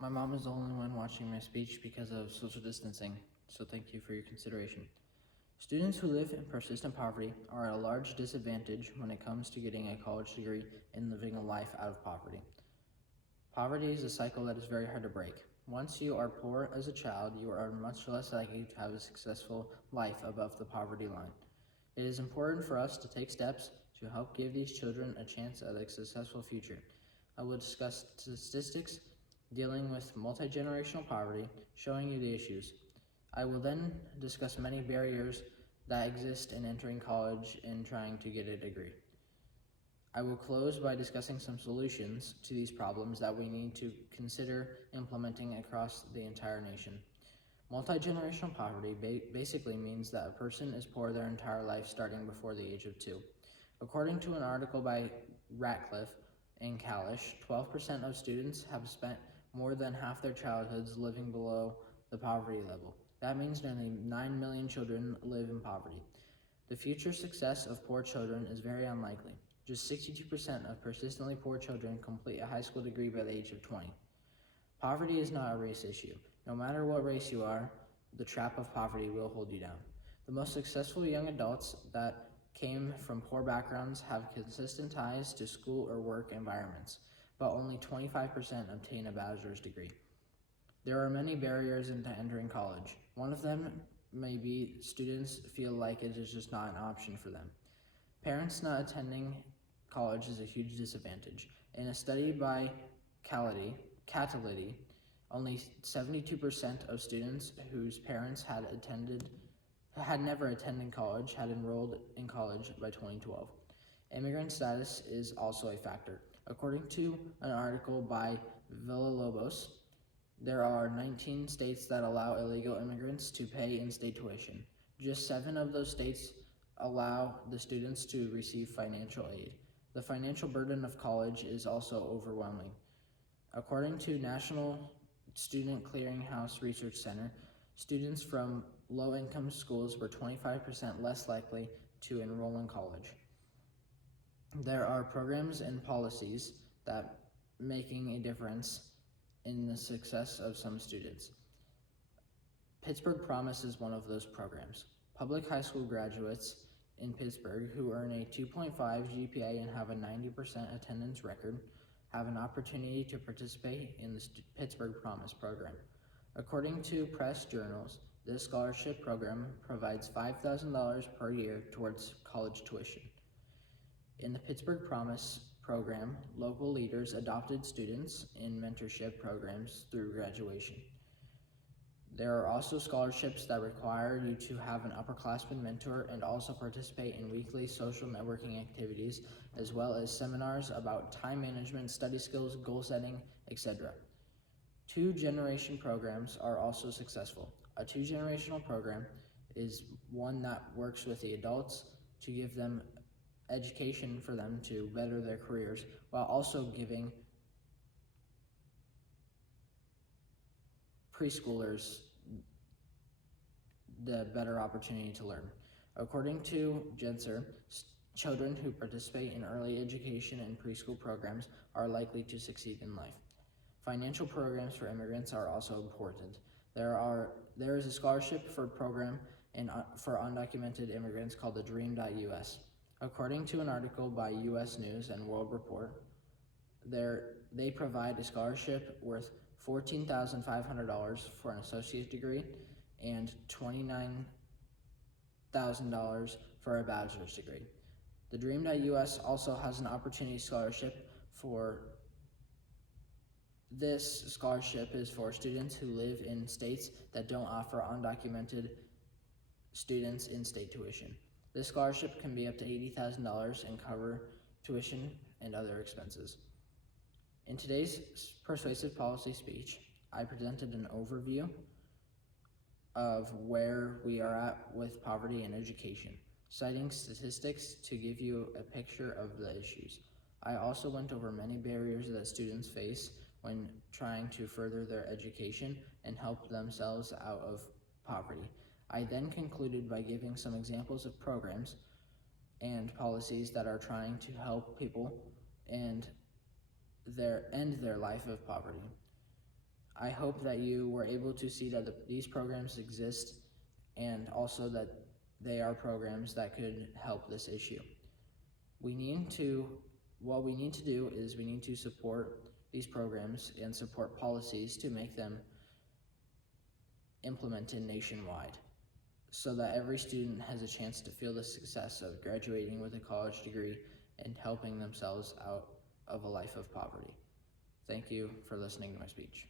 My mom is the only one watching my speech because of social distancing, so thank you for your consideration. Students who live in persistent poverty are at a large disadvantage when it comes to getting a college degree and living a life out of poverty. Poverty is a cycle that is very hard to break. Once you are poor as a child, you are much less likely to have a successful life above the poverty line. It is important for us to take steps to help give these children a chance at a successful future. I will discuss statistics dealing with multi-generational poverty, showing you the issues. I will then discuss many barriers that exist in entering college and trying to get a degree. I will close by discussing some solutions to these problems that we need to consider implementing across the entire nation. Multi-generational poverty basically means that a person is poor their entire life starting before the age of 2. According to an article by Ratcliffe and Kalish, 12% of students have spent more than half their childhoods living below the poverty level. That means nearly 9 million children live in poverty. The future success of poor children is very unlikely. Just 62% of persistently poor children complete a high school degree by the age of 20. Poverty is not a race issue. No matter what race you are, the trap of poverty will hold you down. The most successful young adults that came from poor backgrounds have consistent ties to school or work environments, but only 25% obtain a bachelor's degree. There are many barriers into entering college. One of them may be students feel like it is just not an option for them. Parents not attending college is a huge disadvantage. In a study by Catality, only 72% of students whose parents had never attended college had enrolled in college by 2012. Immigrant status is also a factor. According to an article by Villalobos, there are 19 states that allow illegal immigrants to pay in-state tuition. Just 7 of those states allow the students to receive financial aid. The financial burden of college is also overwhelming. According to National Student Clearinghouse Research Center, students from low-income schools were 25% less likely to enroll in college. There are programs and policies that making a difference in the success of some students. Pittsburgh Promise is one of those programs. Public high school graduates in Pittsburgh who earn a 2.5 GPA and have a 90% attendance record have an opportunity to participate in the Pittsburgh Promise program. According to press journals, this scholarship program provides $5,000 per year towards college tuition. In the Pittsburgh Promise program, local leaders adopted students in mentorship programs through graduation. There are also scholarships that require you to have an upperclassman mentor and also participate in weekly social networking activities, as well as seminars about time management, study skills, goal setting, etc. 2-generation programs are also successful. A 2-generational program is one that works with the adults to give them education for them to better their careers, while also giving preschoolers the better opportunity to learn. According to Genser, children who participate in early education and preschool programs are likely to succeed in life. Financial programs for immigrants are also important. There is a scholarship for program for undocumented immigrants called the Dream.us. According to an article by U.S. News and World Report, they provide a scholarship worth $14,500 for an associate degree and $29,000 for a bachelor's degree. The Dream.us also has an opportunity scholarship for this scholarship is for students who live in states that don't offer undocumented students in-state tuition. This scholarship can be up to $80,000 and cover tuition and other expenses. In today's persuasive policy speech, I presented an overview of where we are at with poverty and education, citing statistics to give you a picture of the issues. I also went over many barriers that students face when trying to further their education and help themselves out of poverty. I then concluded by giving some examples of programs and policies that are trying to help people and end their life of poverty. I hope that you were able to see that these programs exist and also that they are programs that could help this issue. What we need to do is we need to support these programs and support policies to make them implemented nationwide so that every student has a chance to feel the success of graduating with a college degree and helping themselves out of a life of poverty. Thank you for listening to my speech.